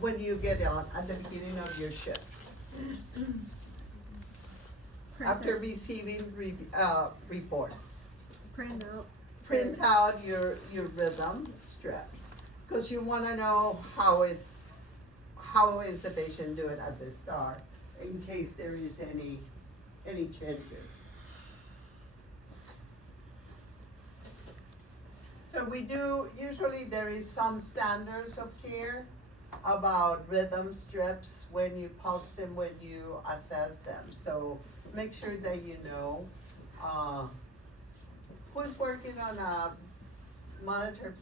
when you get on at the beginning of your shift. After receiving report. Print out. Print out your rhythm strip, because you wanna know how is the patient doing at the start, in case there is any changes. So usually there is some standards of care about rhythm strips when you post them, when you assess them. So make sure that you know, who's working on a monitor,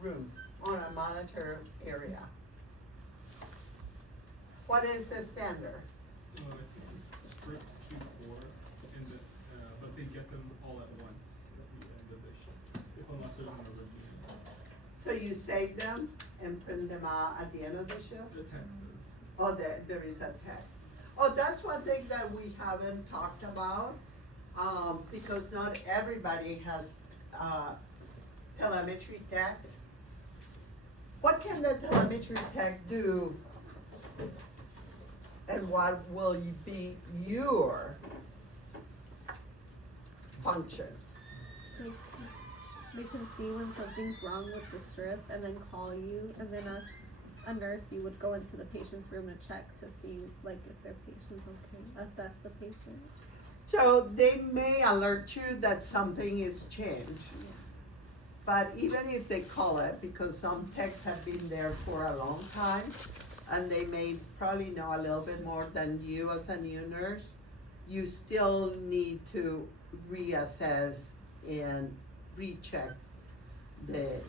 room, on a monitor area. What is the standard? I think it's strips Q4, and but they get them all at once at the end of the shift, unless there's an emergency. So you save them and print them out at the end of the shift? The tech does. Oh, there is a tech. Oh, that's one thing that we haven't talked about, because not everybody has, telemetry techs. What can the telemetry tech do? And what will be your function? They can see when something's wrong with the strip and then call you, and then us, a nurse, you would go into the patient's room to check to see like if their patient's okay, assess the patient. So they may alert you that something is changed. But even if they call it, because some techs have been there for a long time, and they may probably know a little bit more than you as a new nurse, you still need to reassess and recheck the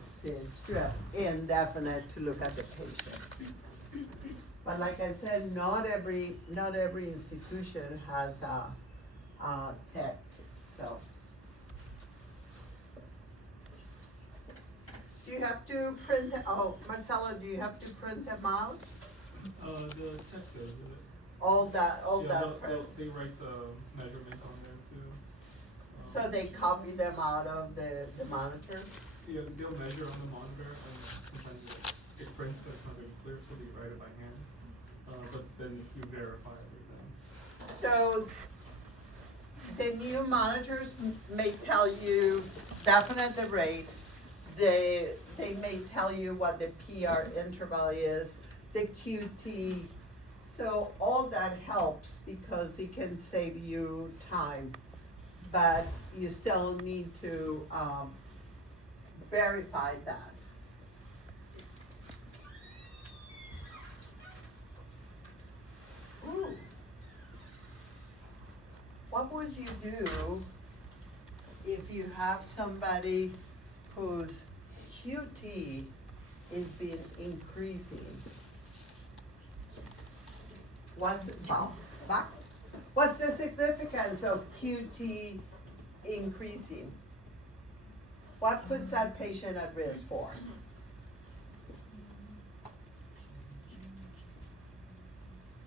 strip indefinite to look at the patient. But like I said, not every institution has a tech, so. Do you have to print, Marcelo, do you have to print them out? The tech does it. All that print? They write the measurement on there too. So they copy them out of the monitor? Yeah, they'll measure on the monitor, and sometimes it prints, but it's not very clear, so they write it by hand. But then you verify everything. So the new monitors may tell you definite the rate, they may tell you what the PR interval is, the QT. So all that helps because it can save you time, but you still need to verify that. Ooh. What would you do if you have somebody whose QT is been increasing? What's the significance of QT increasing? What puts that patient at risk for?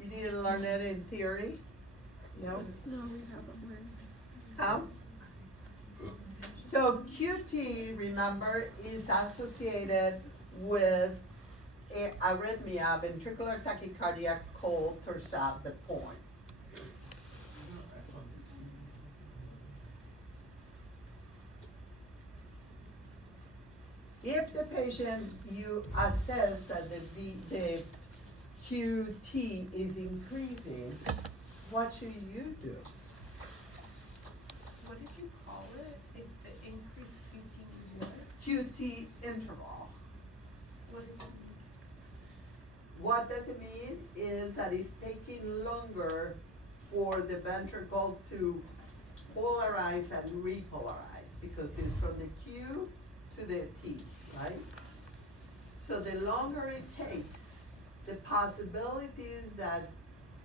You didn't learn it in theory? No? No, we haven't learned. How? So QT, remember, is associated with arrhythmia, ventricular tachycardia, called Torsades de Pointes. If the patient, you assess that the QT is increasing, what should you do? What did you call it? If the increased QT is what? QT interval. What does it mean? What does it mean is that it's taking longer for the ventricle to polarize and repolarize, because it's from the Q to the T, right? So the longer it takes, the possibility is that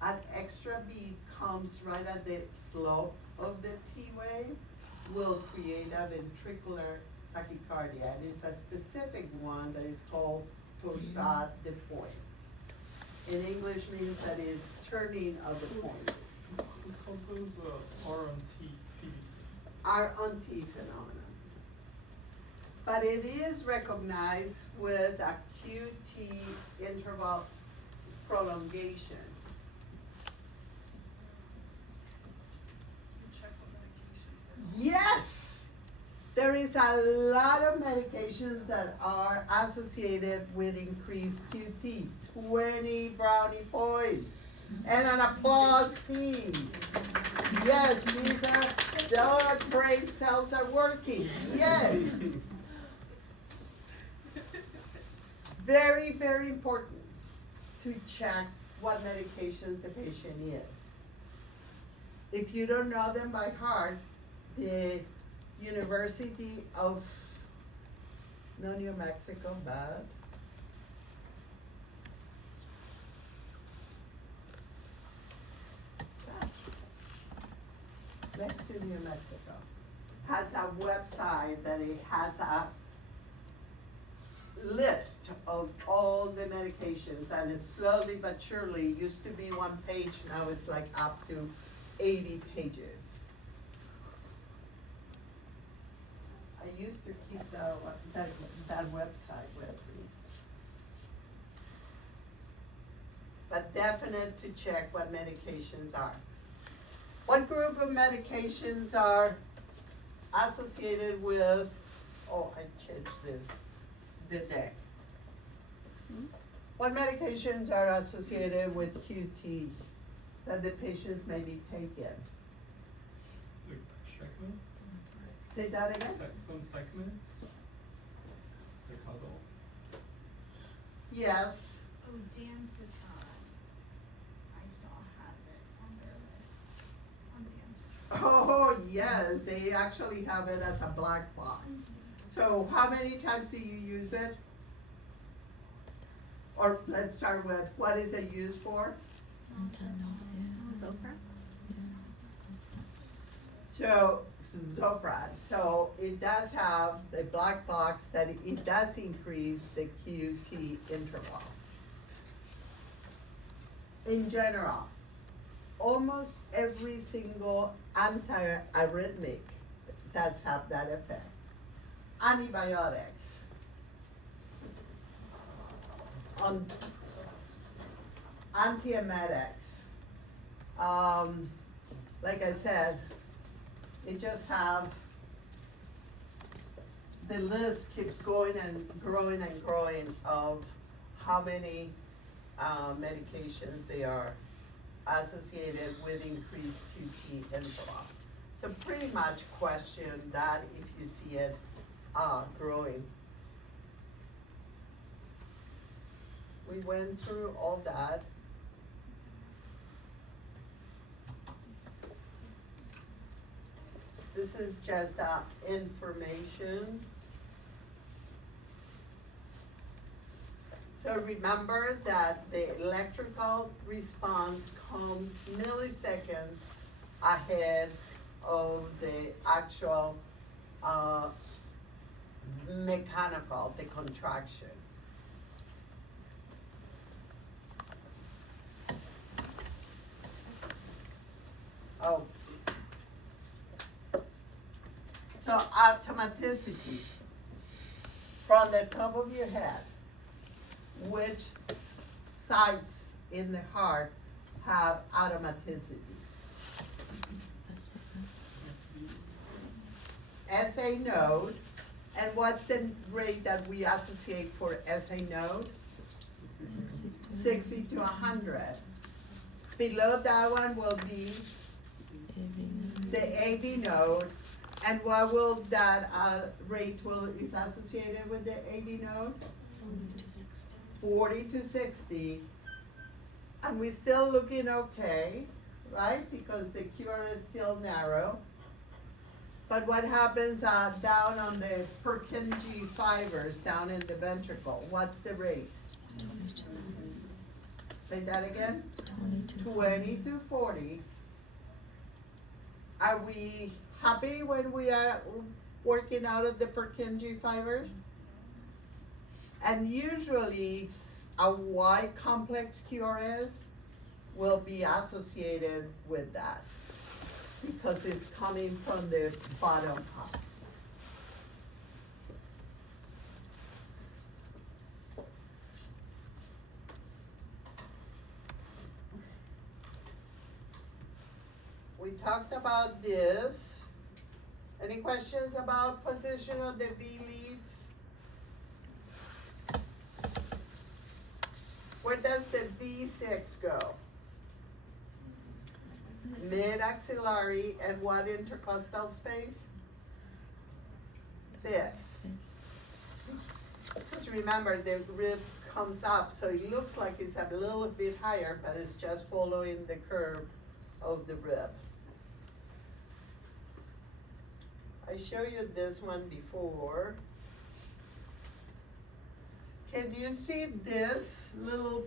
an extra beat comes right at the slope of the T wave will create a ventricular tachycardia. And it's a specific one that is called Torsades de Pointes. In English means that is turning of the point. We call those R-on-T PVC. R-on-T phenomenon. But it is recognized with a QT interval prolongation. You check what medication first. Yes, there is a lot of medications that are associated with increased QT. 20 brownie points. And an applause, please. Yes, these are, the brain cells are working. Yes. Very, very important to check what medications the patient is. If you don't know them by heart, the University of New Mexico, bad. Next to New Mexico, has a website that it has a list of all the medications, and it's slowly but surely, it used to be 1 page, now it's like up to 80 pages. I used to keep that website with me. But definite to check what medications are. What group of medications are associated with, oh, I changed the deck. What medications are associated with QT that the patients may be taking? Like segments? Say that again? Some segments? Like huddle? Yes. Oh, Danceton. I saw has it on their list, on Danceton. Oh, yes, they actually have it as a black box. So how many times do you use it? Or let's start with, what is it used for? Zofran? So, Zofran, so it does have the black box that it does increase the QT interval. In general, almost every single antiarrhythmic does have that effect. Antibiotics. Antiemetics. Like I said, it just have, the list keeps going and growing and growing of how many medications they are associated with increased QT interval. So pretty much question that if you see it growing. We went through all that. This is just information. So remember that the electrical response comes milliseconds ahead of the actual mechanical, the contraction. Oh. So automaticity, from the top of your head, which sites in the heart have automaticity? SA node, and what's the rate that we associate for SA node? 60 to 100. Below that one will be the AV node, and what will that rate is associated with the AV node? 40 to 60. And we're still looking okay, right? Because the QR is still narrow. But what happens down on the Purkinje fibers, down in the ventricle? What's the rate? Say that again? 20 to 40. Are we happy when we are working out of the Purkinje fibers? And usually a Y complex QRS will be associated with that because it's coming from the bottom up. talked about this. Any questions about position of the V leads? Where does the V6 go? Mid-axillary and what intercostal space? Fifth. Just remember the rib comes up, so it looks like it's a little bit higher, but it's just following the curve of the rib. I showed you this one before. Can you see this little?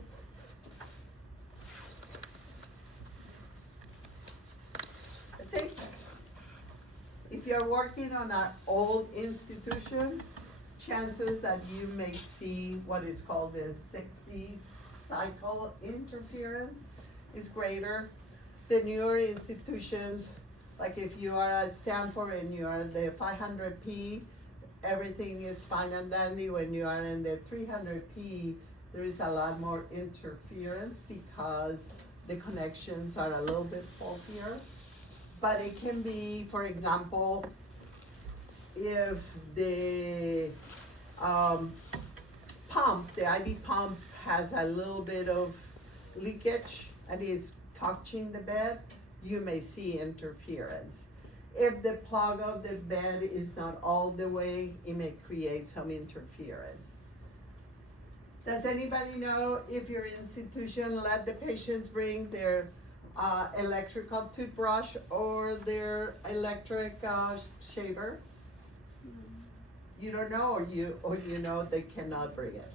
I think if you're working on an old institution, chances that you may see what is called the 60 cycle interference is greater. The newer institutions, like if you are at Stanford and you are the 500p, everything is fine and dandy. When you are in the 300p, there is a lot more interference because the connections are a little bit faultier. But it can be, for example, if the pump, the IV pump has a little bit of leakage and is touching the bed, you may see interference. If the plug of the bed is not all the way, it may create some interference. Does anybody know if your institution let the patients bring their electrical toothbrush or their electric shaver? You don't know, or you know they cannot bring it.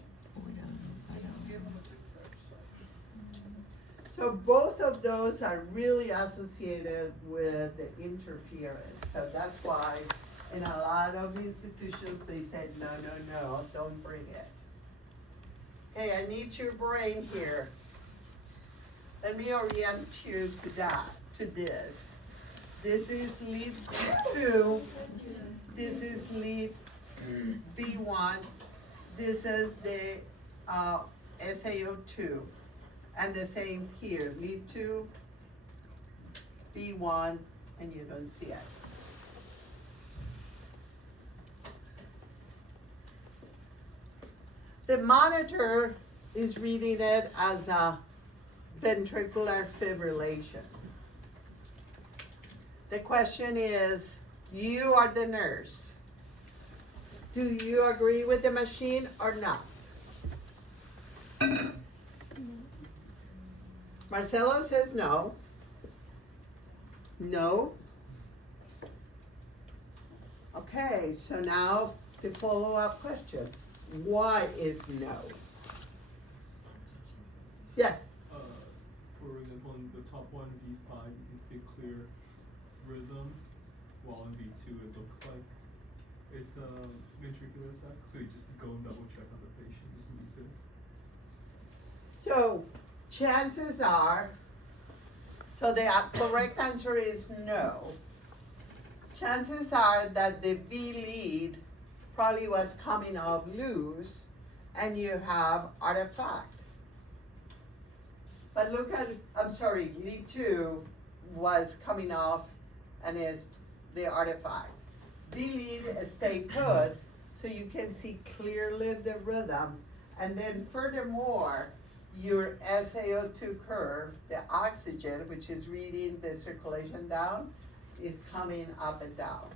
So both of those are really associated with the interference. So that's why in a lot of institutions they said, no, don't bring it. Hey, I need your brain here. Let me orient you to that, to this. This is lead 2. This is lead V1. This is the SAO2. And the same here, lead 2, V1, and you don't see it. The monitor is reading it as a ventricular fibrillation. The question is, you are the nurse. Do you agree with the machine or not? Marcelo says no. No. Okay, so now the follow-up question. Why is no? Yes? For example, in the top one, V5, you can see a clear rhythm, while in V2 it looks like it's a ventricular sac, so you just go and double check on the patient just to be safe. So, chances are, so the correct answer is no. Chances are that the V lead probably was coming off loose and you have artifact. But look at, lead 2 was coming off and is the artifact. V lead stayed put, so you can see clearly the rhythm. And then furthermore, your SaO2 curve, the oxygen, which is reading the circulation down, is coming up and down.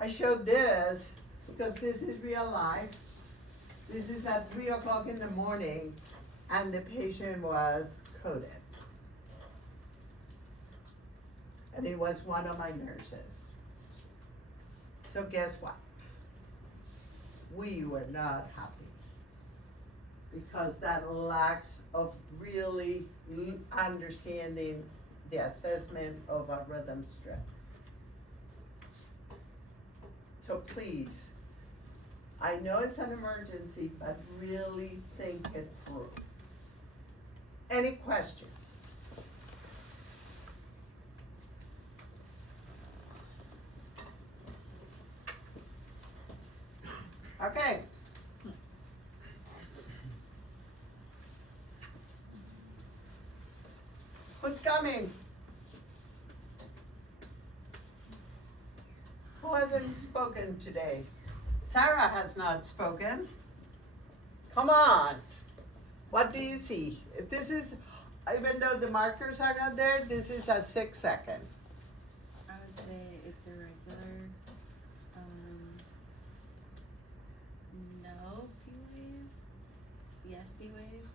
I showed this because this is real life. This is at 3 o'clock in the morning and the patient was coded. And it was one of my nurses. So guess what? We were not happy because that lacks of really understanding the assessment of a rhythm strip. So please, I know it's an emergency, but really think it through. Any questions? Okay. Who's coming? hasn't spoken today? Sarah has not spoken. Come on. What do you see? If this is, even though the markers are not there, this is a 6 second. I would say it's irregular. No P wave. Yes P wave.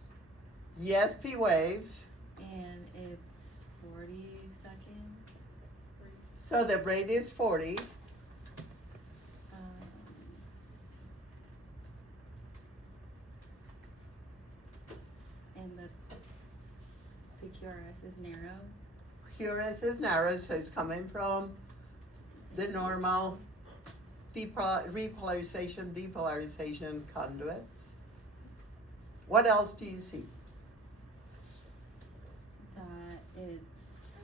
Yes, P waves. And it's 40 seconds. So the rate is 40. And the QRS is narrow. QRS is narrow, so it's coming from the normal repolarization, depolarization conduits. What else do you see? That it's,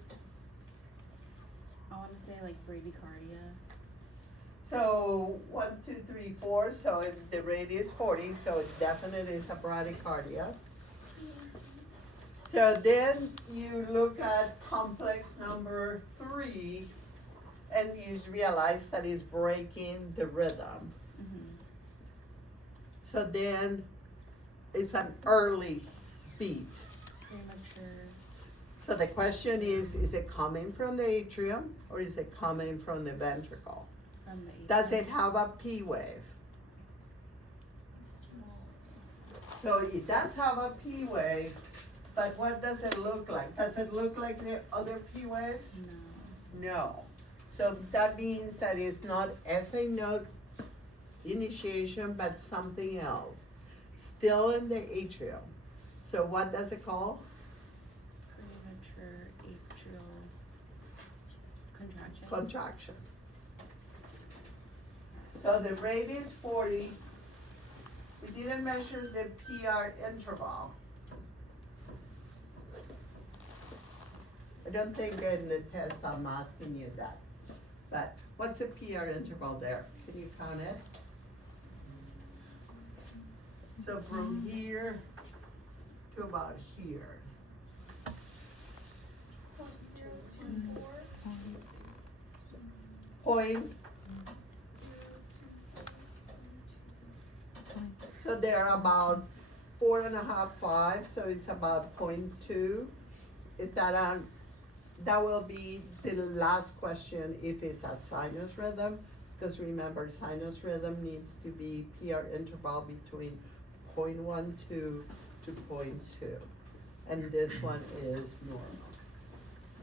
I want to say like bradycardia. So 1, 2, 3, 4. So if the rate is 40, so it definitely is a bradycardia. So then you look at complex number 3, and you realize that it's breaking the rhythm. Mm-hmm. So then it's an early beat. Premature. So the question is it coming from the atrium or is it coming from the ventricle? From the Does it have a P wave? So it does have a P wave, but what does it look like? Does it look like the other P waves? No. No. So that means that it's not SA node initiation, but something else. Still in the atrium. So what does it call? Premature atrial contraction. Contraction. So the rate is 40. We didn't measure the PR interval. I don't think in the test I'm asking you that. But what's the PR interval there? Can you count it? So from here to about here. 0.024. Point. So they're about 4.5, 5, so it's about 0.2. Is that on, that will be the last question if it's a sinus rhythm, because remember sinus rhythm needs to be PR interval between 0.12 to 0.2. And this one is normal.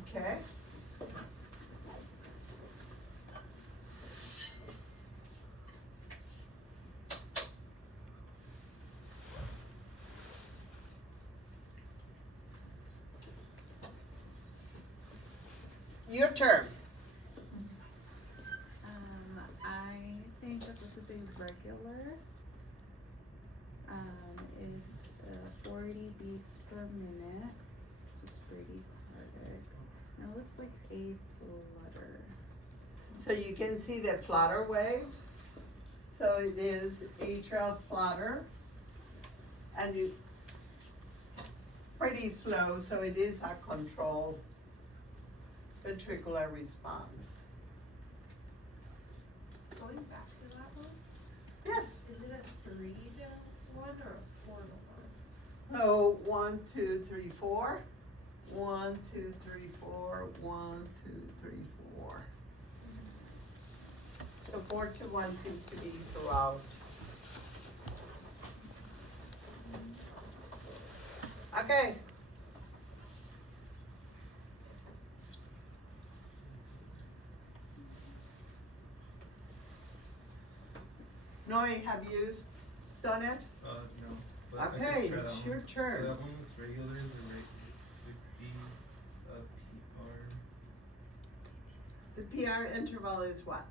Okay? Your turn. I think that this is a regular. It's 40 beats per minute, so it's pretty cardiac. Now it looks like a flutter. So you can see the flutter waves. So it is atrial flutter. And you, pretty slow, so it is a controlled ventricular response. Going back to that one, Yes. is it a 3 to 1 or a 4 to 1? So 1, 2, 3, 4. 1, 2, 3, 4. 1, 2, 3, 4. So 4 to 1 seems to be throughout. Okay. Noe, have you done it? No. But I could Okay, try it's that your one. turn. So that one was regular, the rate is 60 PR. The PR interval is what?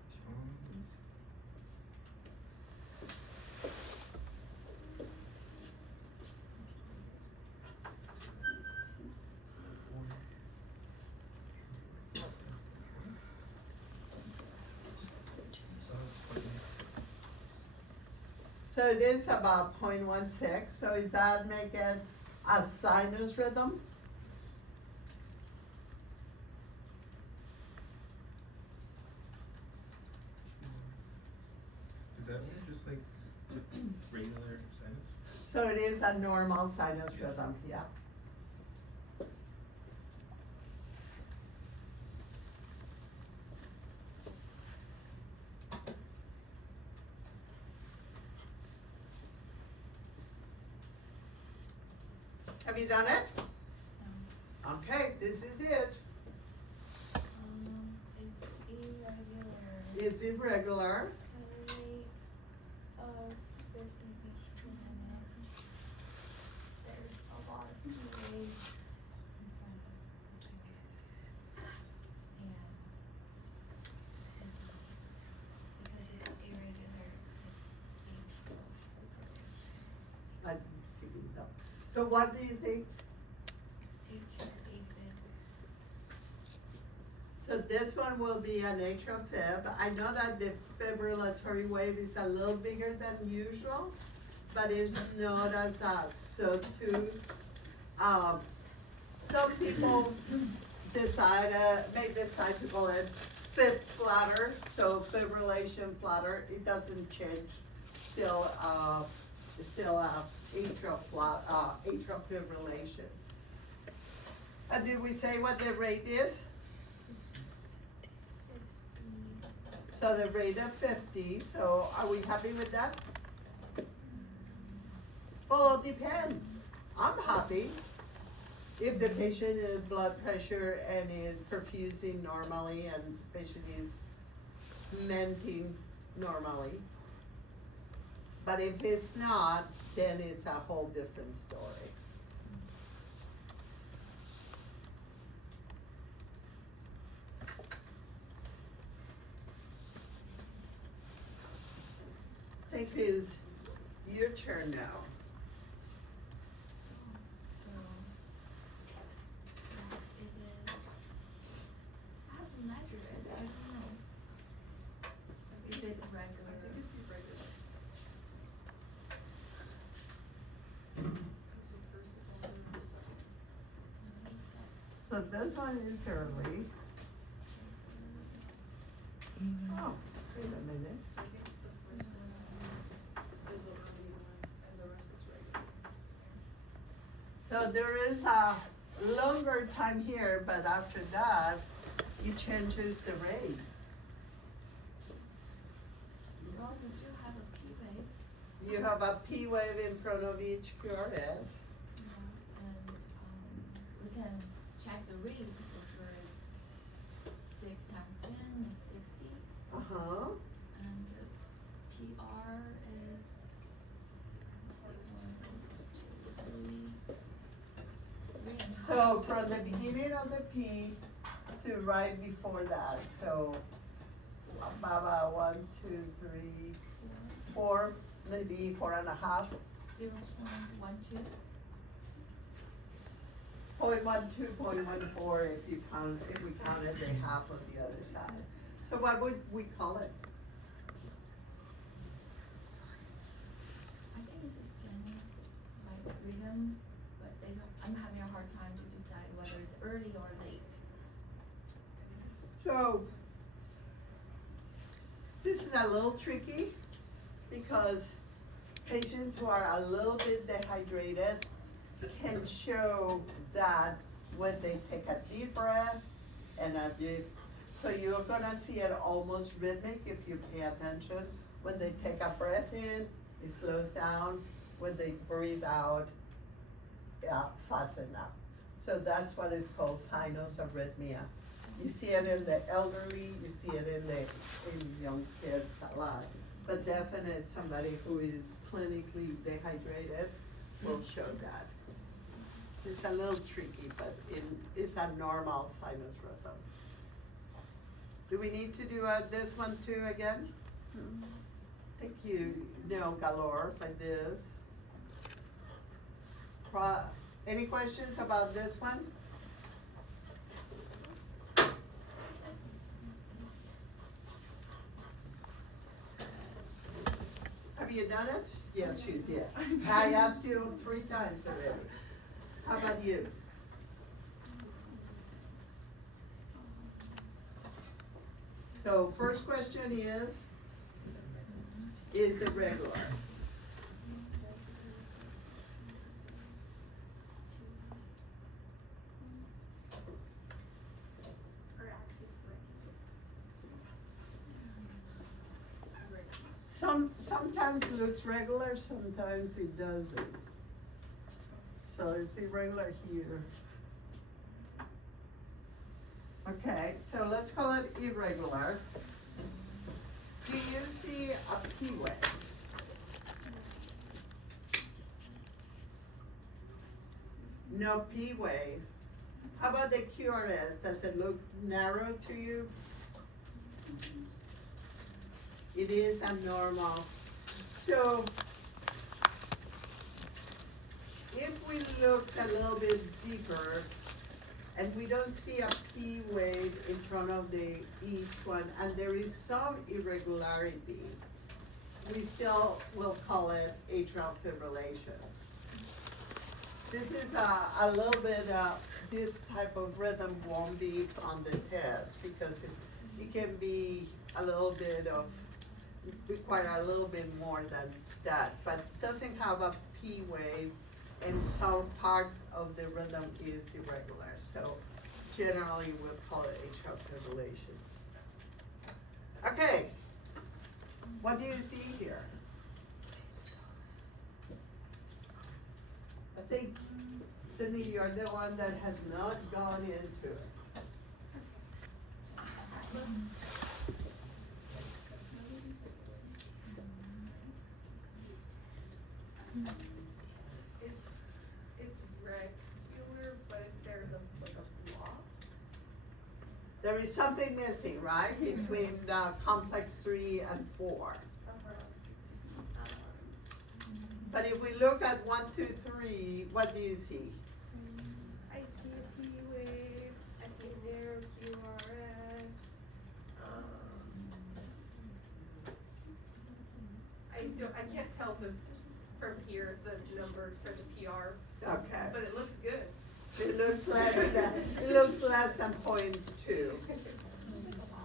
So it is about 0.16, so is that make it a sinus rhythm? So it is a normal sinus rhythm, yeah. Have you done it? Okay, this is it. It's irregular. It's irregular. At a rate of 50 beats per minute. There's a lot of PAs in front of the and because it's irregular, it's atrial fibrillation. I'm skipping some. So what do you think? Atrial AFib. So this one will be an atrial fib. I know that the fibrillatory wave is a little bigger than usual, but it's not as sawtooth. Some people may decide to call it fib flutter, so fibrillation flutter. It doesn't change. Still atrial fibrillation. And did we say what the rate is? 50. So the rate of 50, so are we happy with that? Well, it depends. I'm happy. If the patient is blood pressure and is perfusing normally and patient is menting normally. But if it's not, then it's a whole different story. I think it's your turn now. So, it is, I have to measure it, I don't know. If it's regular. I think it's irregular. So this one is early. Oh, wait a minute. So I think the first one is the early one, and the rest is regular. So there is a longer time here, but after that, it changes the rate. So I do have a P wave, You have a P wave in front of each QRS. and, we can check the rate for 6 times 10 is 60, Uh-huh. and the PR is, So from the beginning of the P to right before that, so Baba, 1, 2, 3, 4, maybe 4.5. 0.12. 0.12, 0.14 if we counted the half of the other side. So what would we call it? I think it's a sinus, like rhythm, but I'm having a hard time to decide whether it's early or late. So, this is a little tricky because patients who are a little bit dehydrated can show that when they take a deep breath and a deep, so you're gonna see it almost rhythmic if you pay attention. When they take a breath in, it slows down. When they breathe out, fasten up. So that's what is called sinus arrhythmia. You see it in the elderly, you see it in young kids a lot. But definitely somebody who is clinically dehydrated will show that. It's a little tricky, but it's a normal sinus rhythm. Do we need to do this one too again? I think you know galore like this. Any questions about this one? Have you done it? Yes, you did. I asked you 3 times already. How about you? So first question is it regular? Sometimes it looks regular, sometimes it doesn't. So it's irregular here. Okay, so let's call it irregular. Do you see a P wave? No P wave. How about the QRS? Does it look narrow to you? It is abnormal. So if we look a little bit deeper and we don't see a P wave in front of each one, and there is some irregularity, we still will call it atrial fibrillation. This is a little bit, this type of rhythm won't be on the test because it can be a little bit of, require a little bit more than that, but doesn't have a P wave, and some part of the rhythm is irregular. So generally we'll call it atrial fibrillation. Okay, what do you see here? I think, Sydney, you're the one that has not gone into it. It's regular, but there's like a block. There is something missing, right, between complex 3 and 4. But if we look at 1, 2, 3, what do you see? I see a P wave, I see their QRS. I can't tell from here, the numbers for the PR, Okay. but it looks good. It looks less than 0.2.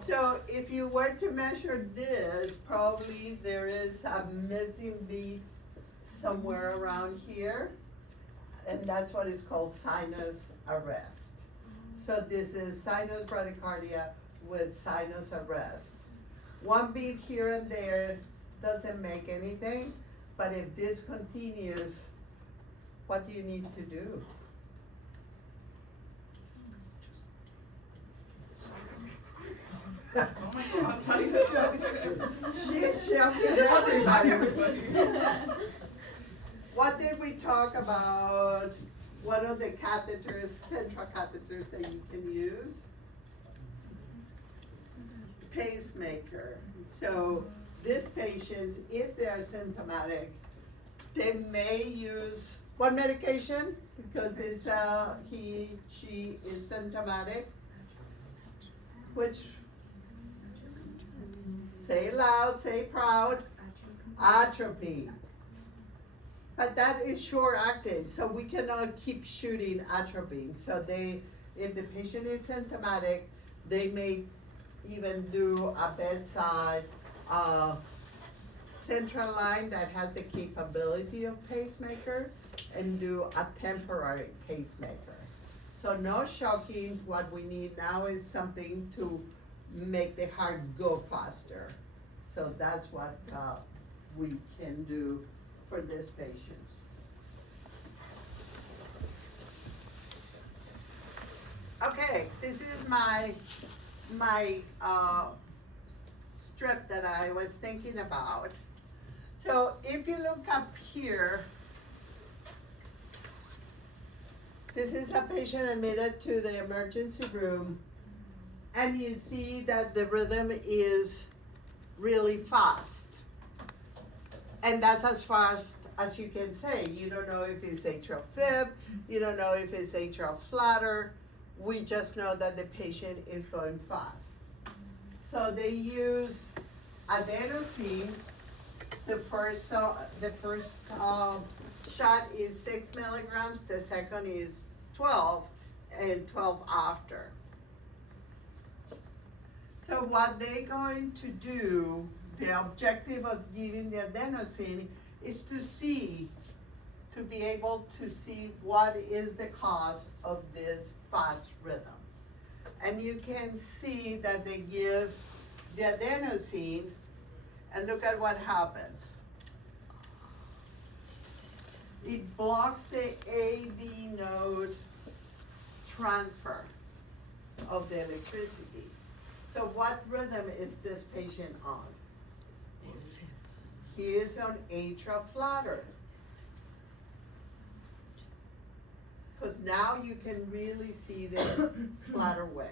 So if you were to measure this, probably there is a missing beat somewhere around here, and that's what is called sinus arrest. So this is sinus bradycardia with sinus arrest. One beat here and there doesn't make anything, but if this continues, what do you need to do? Oh my God, how do you know? She's shouting everybody. What did we talk about? What are the catheters, central catheters that you can use? Pacemaker. So these patients, if they are symptomatic, they may use what medication? Because it's she is symptomatic. Which, say it loud, say it proud, atropine. But that is short acting, so we cannot keep shooting atropine. So if the patient is symptomatic, they may even do a bedside central line that has the capability of pacemaker and do a temporary pacemaker. So no shocking, what we need now is something to make the heart go faster. So that's what we can do for this patient. Okay, this is my strip that I was thinking about. So if you look up here, this is a patient admitted to the emergency room, and you see that the rhythm is really fast. And that's as fast as you can say. You don't know if it's atrial fib, you don't know if it's atrial flutter. We just know that the patient is going fast. So they use adenosine. The first shot is 6 milligrams, the second is 12, and 12 after. So what they're going to do, the objective of giving the adenosine is to be able to see what is the cause of this fast rhythm. And you can see that they give the adenosine, And look at what happens. It blocks the AV node transfer of the electricity. So what rhythm is this patient on? He is on atrial flutter. Because now you can really see the flutter waves.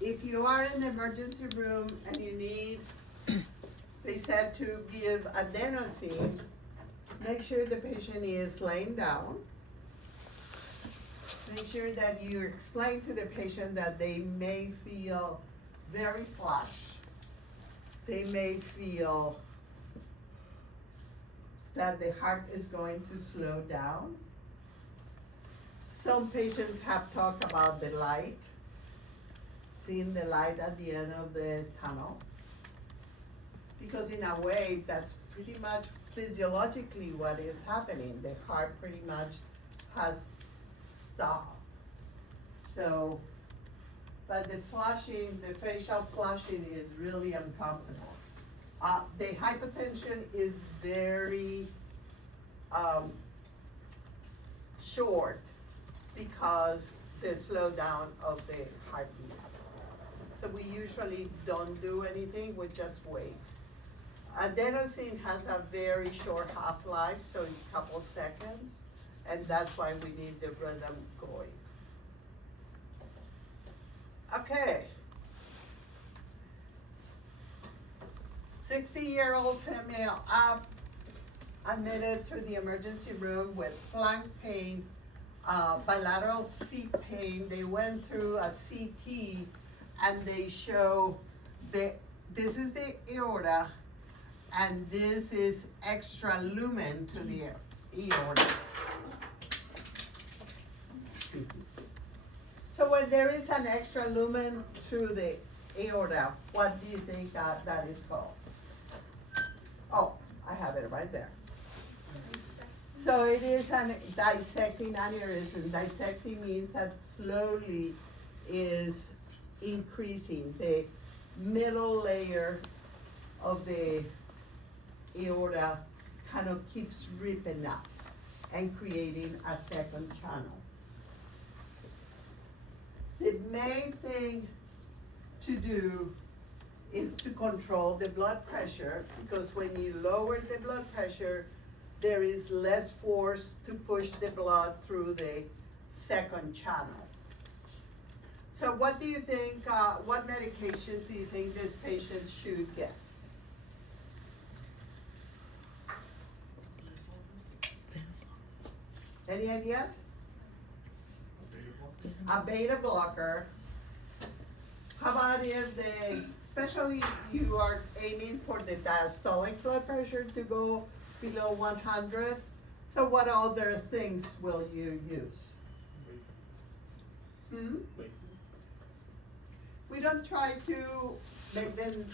If you are in the emergency room and you need, they said to give adenosine, make sure the patient is laying down. Make sure that you explain to the patient that they may feel very flush. They may feel that the heart is going to slow down. Some patients have talked about the light, seeing the light at the end of the tunnel. Because in a way, that's pretty much physiologically what is happening. The heart pretty much has stopped. So, but the flushing, the facial flushing is really uncomfortable. The hypotension is very short because the slowdown of the heartbeat. So we usually don't do anything, we just wait. Adenosine has a very short half-life, so it's a couple seconds, and that's why we need the rhythm going. Okay. 60-year-old female admitted to the emergency room with flank pain, bilateral feet pain. They went through a CT and they show this is the aorta and this is extra lumen to the aorta. So when there is an extra lumen through the aorta, what do you think that is called? Oh, I have it right there. So it is a dissecting aneurysm. Dissecting means that slowly is increasing. The middle layer of the aorta kind of keeps ripping up and creating a second channel. The main thing to do is to control the blood pressure, because when you lower the blood pressure, there is less force to push the blood through the second channel. So what do you think, what medications do you think this patient should get? Any ideas? A beta blocker. How about if especially you are aiming for the diastolic blood pressure to go below 100? So what other things will you use? We don't try to make them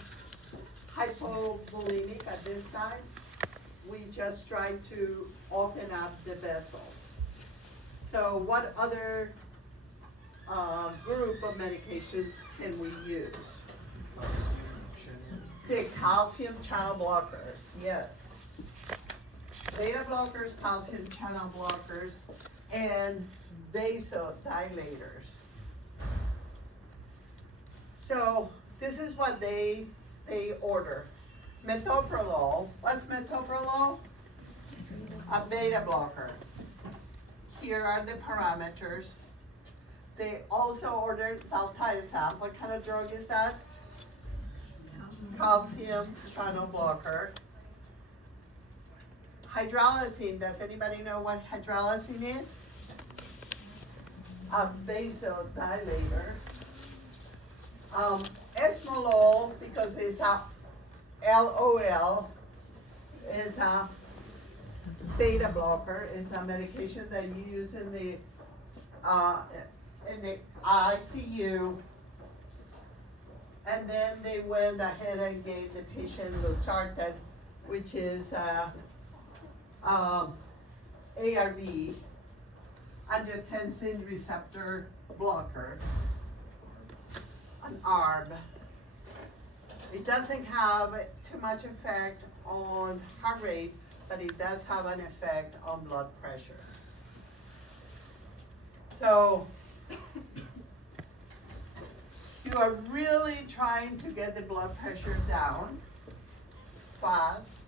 hypovolemic at this time. We just try to open up the vessels. So what other group of medications can we use? The calcium channel blockers, yes. Beta blockers, calcium channel blockers, and vasodilators. So this is what they order. Metoprolol. What's metoprolol? A beta blocker. Here are the parameters. They also ordered valtizam. What kind of drug is that? Calcium channel blocker. Hydralazine. Does anybody know what hydralazine is? A vasodilator. Esmolol, because it's a LOL, is a beta blocker. It's a medication that you use in the ICU. And then they went ahead and gave the patient losartan, which is ARB, angiotensin receptor blocker. an ARB. It doesn't have too much effect on heart rate, but it does have an effect on blood pressure. So you are really trying to get the blood pressure down fast,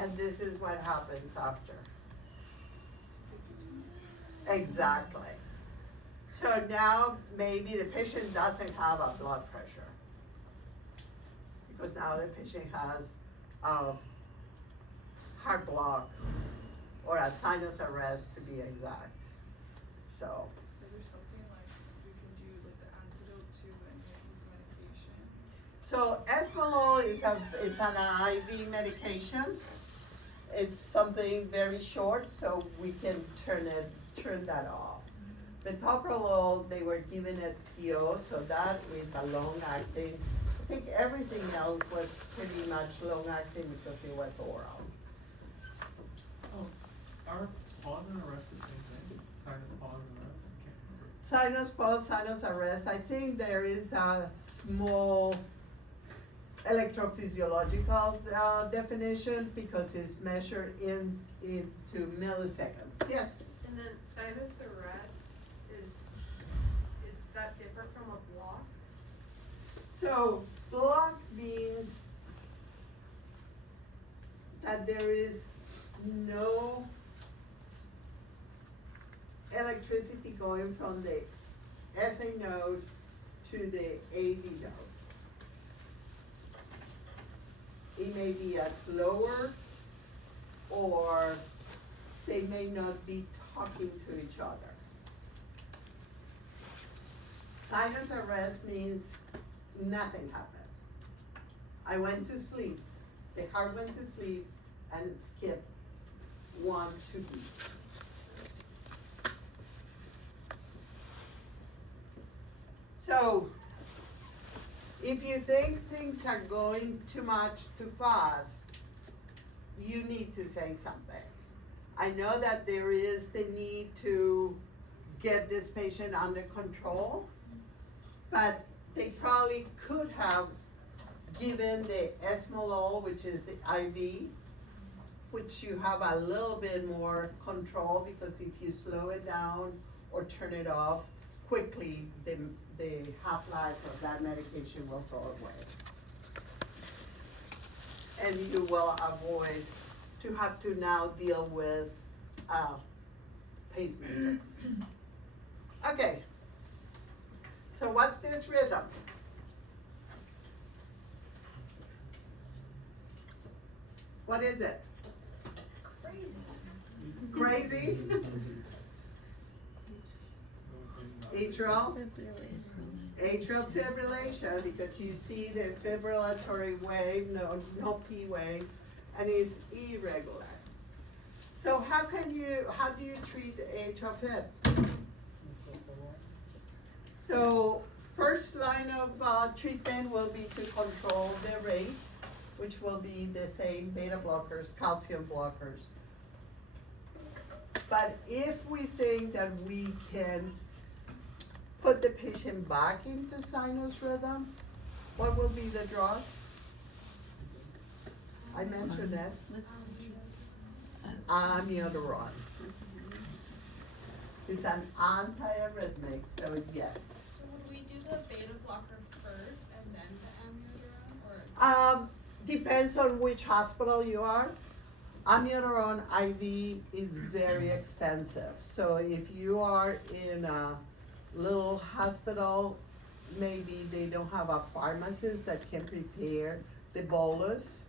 and this is what happens after. Exactly. So now maybe the patient doesn't have a blood pressure, because now the patient has heart block or a sinus arrest, to be exact. So Is there something like we can do, like the antidote to any of these medications? So esmolol is an IV medication. It's something very short, so we can turn that off. Metoprolol, they were given at PO, so that is a long acting. I think everything else was pretty much long acting because it was oral. Oh, are pause and arrest the same thing? Sinus pause and arrest? I can't remember. Sinus pause, sinus arrest, I think there is a small electrophysiological definition because it's measured into milliseconds. Yes? And then sinus arrest is that different from a block? So block means that there is no electricity going from the SA node to the AV node. It may be a slower, or they may not be talking to each other. Sinus arrest means nothing happened. I went to sleep, the heart went to sleep and skipped 1, 2 beats. So, if you think things are going too much too fast, you need to say something. I know that there is the need to get this patient under control, but they probably could have given the esmolol, which is the IV, which you have a little bit more control, because if you slow it down or turn it off quickly, the half-life of that medication will go away. And you will avoid to have to now deal with pacemaker. Okay, so what's this rhythm? What is it? Crazy? Atrial? Atrial fibrillation, because you see the fibrillatory wave, no P waves, and it's irregular. So how do you treat atrial fib? So first line of treatment will be to control the rate, which will be the same beta blockers, calcium blockers. But if we think that we can put the patient back into sinus rhythm, what will be the drug? I mentioned it. Amiodarone. It's an antiarrhythmic, so yes. So would we do the beta blocker first and then the amiodarone, or? Depends on which hospital you are. Amiodarone IV is very expensive. So if you are in a little hospital, maybe they don't have a pharmacist that can prepare the bolus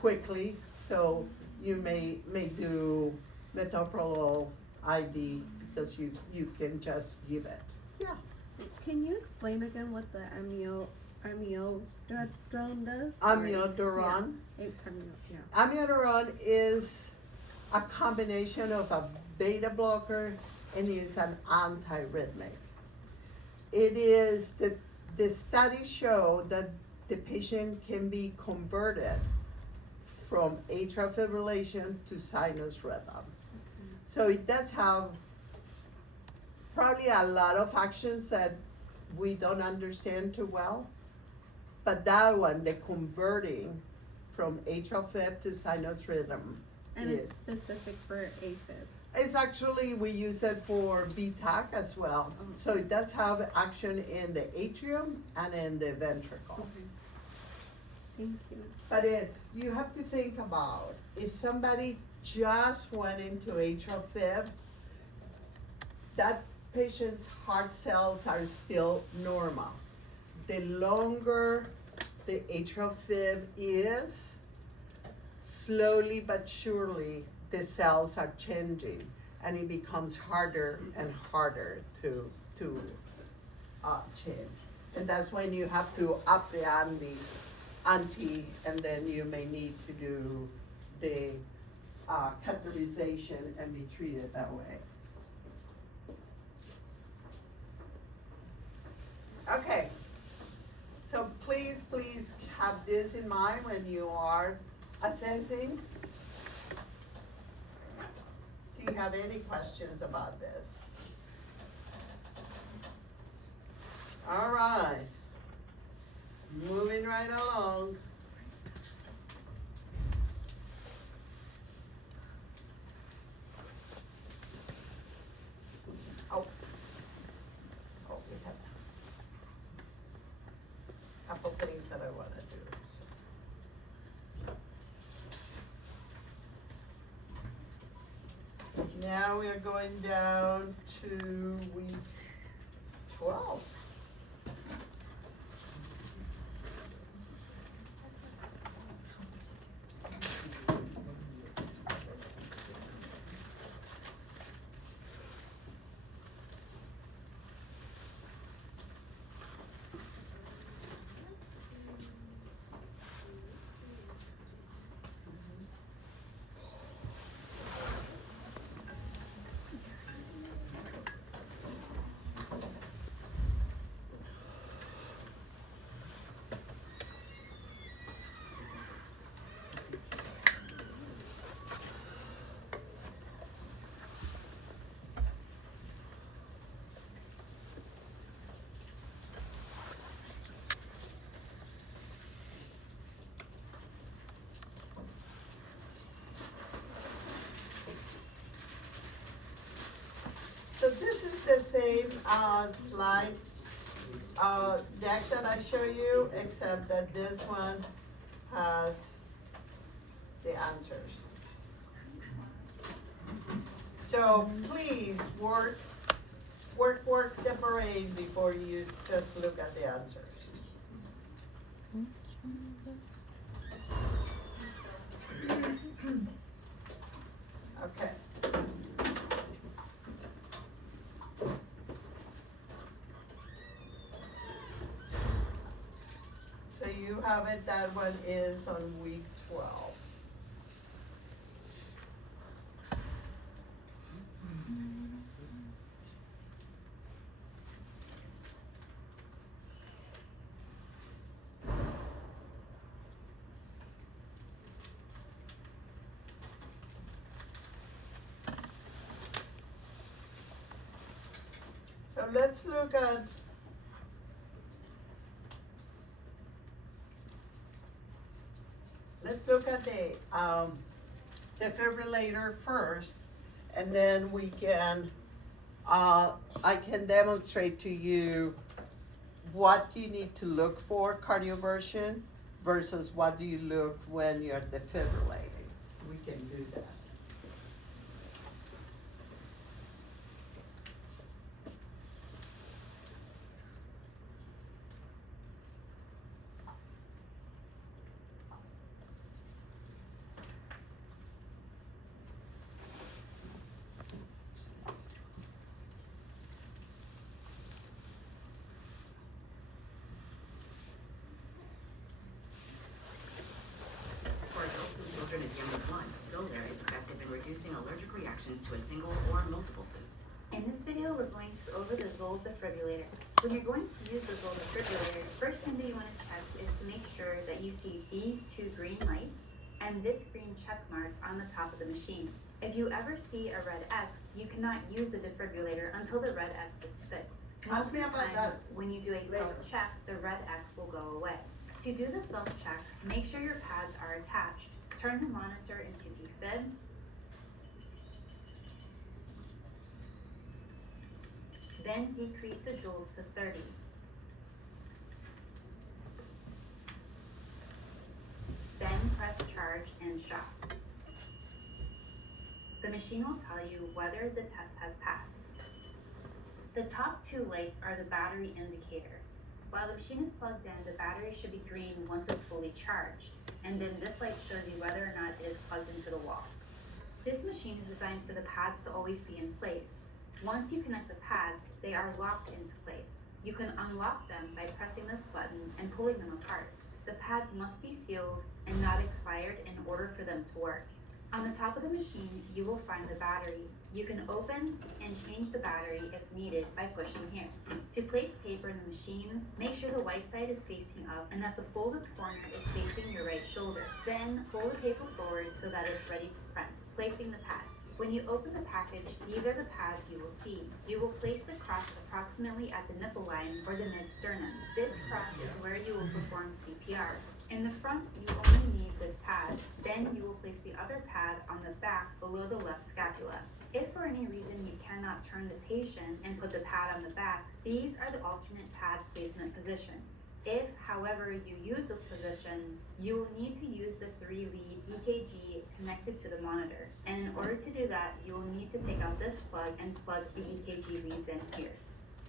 quickly. So you may do metoprolol IV because you can just give it. Yeah. Can you explain again what the amiodarone does? Amiodarone. Yeah. Amiodarone is a combination of a beta blocker and is an antiarrhythmic. It is the studies show that the patient can be converted from atrial fibrillation to sinus rhythm. So it does have probably a lot of actions that we don't understand too well. But that one, the converting from atrial fib to sinus rhythm, And is, it's specific for AFib. it's actually, we use it for VTAC as well. Oh. So it does have action in the atrium and in the ventricle. Okay. Thank you. But you have to think about, if somebody just went into atrial fib, that patient's heart cells are still normal. The longer the atrial fib is, slowly but surely, the cells are changing, and it becomes harder and harder to change. And that's when you have to up the ante, and then you may need to do the catheterization and be treated that way. Okay, so please have this in mind when you are assessing. Do you have any questions about this? All right, moving right along. We have a couple things that I wanna do. Now we are going down to week 12. So this is the same slide deck that I show you, except that this one has the answers. So please work the brain before you just look at the answers. Okay. So you have it, that one is on week 12. So let's look at the defibrillator first, and then we can, I can demonstrate to you what you need to look for cardioversion versus what do you look when you're defibrillating. We can do that. For adults and children as young as 1, Xolair is effective in reducing allergic reactions to a single or multiple food. In this video, we're going to go over the Zoll defibrillator. When you're going to use the Zoll defibrillator, the first thing that you want to check is to make sure that you see these two green lights and this green check mark on the top of the machine. If you ever see a red X, you cannot use the defibrillator until the red X is fixed. Most Ask me of the about time, that when you do a later. self-check, the red X will go away. To do the self-check, make sure your pads are attached. Turn the monitor into defib. Then decrease the joules to 30. Then press charge and shock. The machine will tell you whether the test has passed. The top two lights are the battery indicator. While the machine is plugged in, the battery should be green once it's fully charged, and then this light shows you whether or not it is plugged into the wall. This machine is designed for the pads to always be in place. Once you connect the pads, they are locked into place. You can unlock them by pressing this button and pulling them apart. The pads must be sealed and not expired in order for them to work. On the top of the machine, you will find the battery. You can open and change the battery if needed by pushing here. To place paper in the machine, make sure the white side is facing up and that the folded corner is facing your right shoulder. Then pull the paper forward so that it's ready to print. Placing the pads. When you open the package, these are the pads you will see. You will place the cross approximately at the nipple line or the mid-sternum. This cross is where you will perform CPR. In the front, you only need this pad. Then you will place the other pad on the back below the left scapula. If for any reason you cannot turn the patient and put the pad on the back, these are the alternate pad placement positions. If, however, you use this position, you will need to use the 3-lead EKG connected to the monitor. And in order to do that, you will need to take out this plug and plug the EKG leads in here.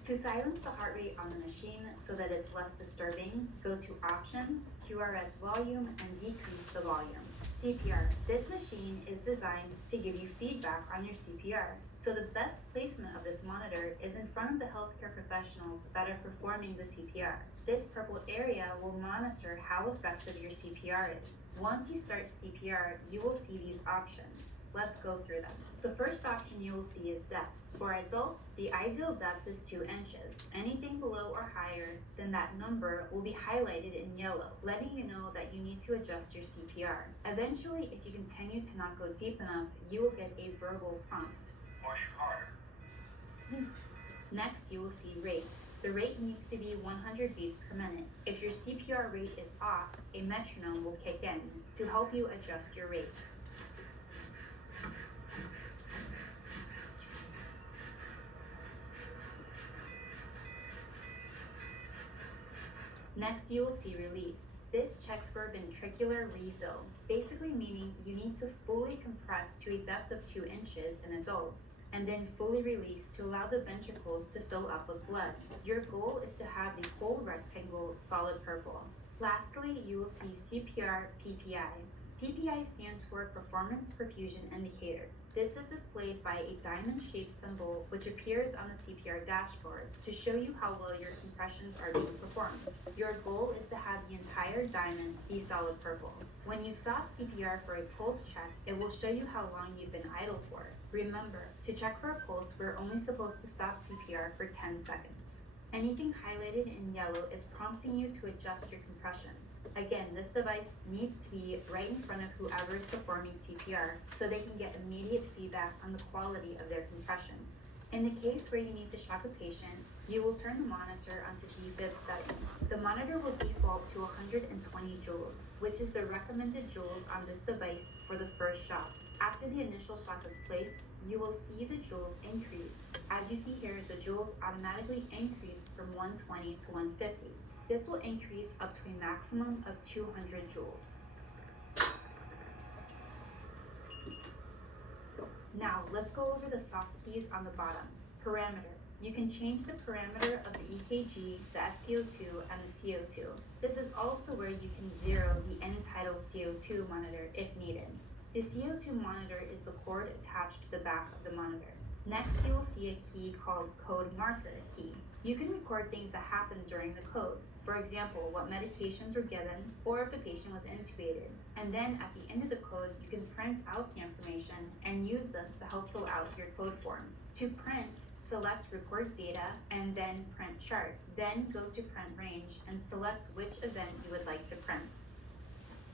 To silence the heart rate on the machine so that it's less disturbing, go to Options, QRS Volume, and decrease the volume. CPR. This machine is designed to give you feedback on your CPR. So the best placement of this monitor is in front of the healthcare professionals that are performing the CPR. This purple area will monitor how effective your CPR is. Once you start CPR, you will see these options. Let's go through them. The first option you will see is depth. For adults, the ideal depth is 2 inches. Anything below or higher than that number will be highlighted in yellow, letting you know that you need to adjust your CPR. Eventually, if you continue to not go deep enough, you will get a verbal prompt. Next, you will see rate. The rate needs to be 100 beats per minute. If your CPR rate is off, a metronome will kick in to help you adjust your rate. Next, you will see release. This checks for ventricular refill, basically meaning you need to fully compress to a depth of 2 inches in adults, and then fully release to allow the ventricles to fill up with blood. Your goal is to have the whole rectangle solid purple. Lastly, you will see CPR PPI. PPI stands for Performance Perfusion Indicator. This is displayed by a diamond-shaped symbol which appears on the CPR dashboard to show you how well your compressions are being performed. Your goal is to have the entire diamond be solid purple. When you stop CPR for a pulse check, it will show you how long you've been idle for. Remember, to check for a pulse, we're only supposed to stop CPR for 10 seconds. Anything highlighted in yellow is prompting you to adjust your compressions. Again, this device needs to be right in front of whoever is performing CPR so they can get immediate feedback on the quality of their compressions. In the case where you need to shock a patient, you will turn the monitor onto defib setting. The monitor will default to 120 joules, which is the recommended joules on this device for the first shock. After the initial shock is placed, you will see the joules increase. As you see here, the joules automatically increase from 120 to 150. This will increase up to a maximum of 200 joules. Now, let's go over the soft keys on the bottom. Parameter. You can change the parameter of the EKG, the SpO2, and the CO2. This is also where you can zero the end tidal CO2 monitor if needed. The CO2 monitor is the cord attached to the back of the monitor. Next, you will see a key called code marker key. You can record things that happened during the code. For example, what medications were given, or if the patient was intubated. And then at the end of the code, you can print out the information and use this to help fill out your code form. To print, select record data and then print chart. Then go to print range and select which event you would like to print.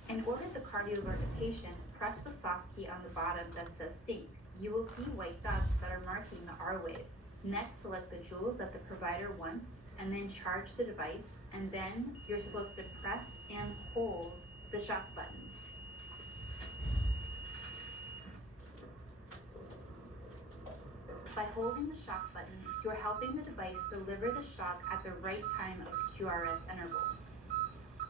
In In order to cardio alert the patient, press the soft key on the bottom that says sync. You will see white dots that are marking the R waves. Next, select the joules that the provider wants, and then charge the device, and then you're supposed to press and hold the shock button. By holding the shock button, you're helping the device deliver the shock at the right time of the QRS interval.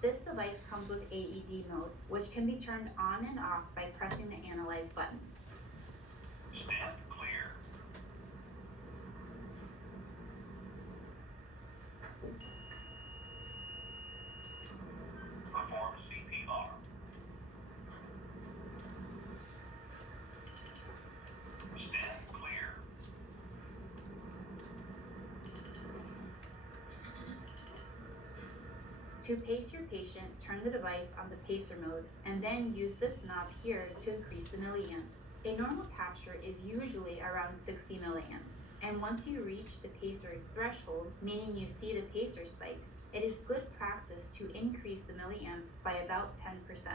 This device comes with AED mode, which can be turned on and off by pressing the Analyze button. Stand clear. Perform CPR. Stand clear. To pace your patient, turn the device onto pacer mode, and then use this knob here to increase the milliamps. A normal capture is usually around 60 milliamps, and once you reach the pacer threshold, meaning you see the pacer spikes, it is good practice to increase the milliamps by about 10%.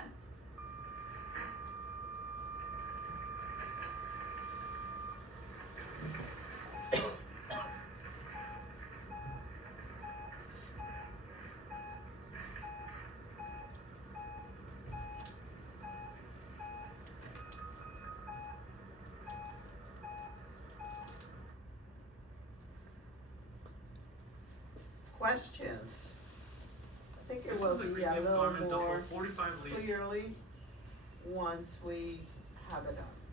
Questions? I think it This will is the be a premium little garment more duffel, 45 leaf. clearly once we have it on.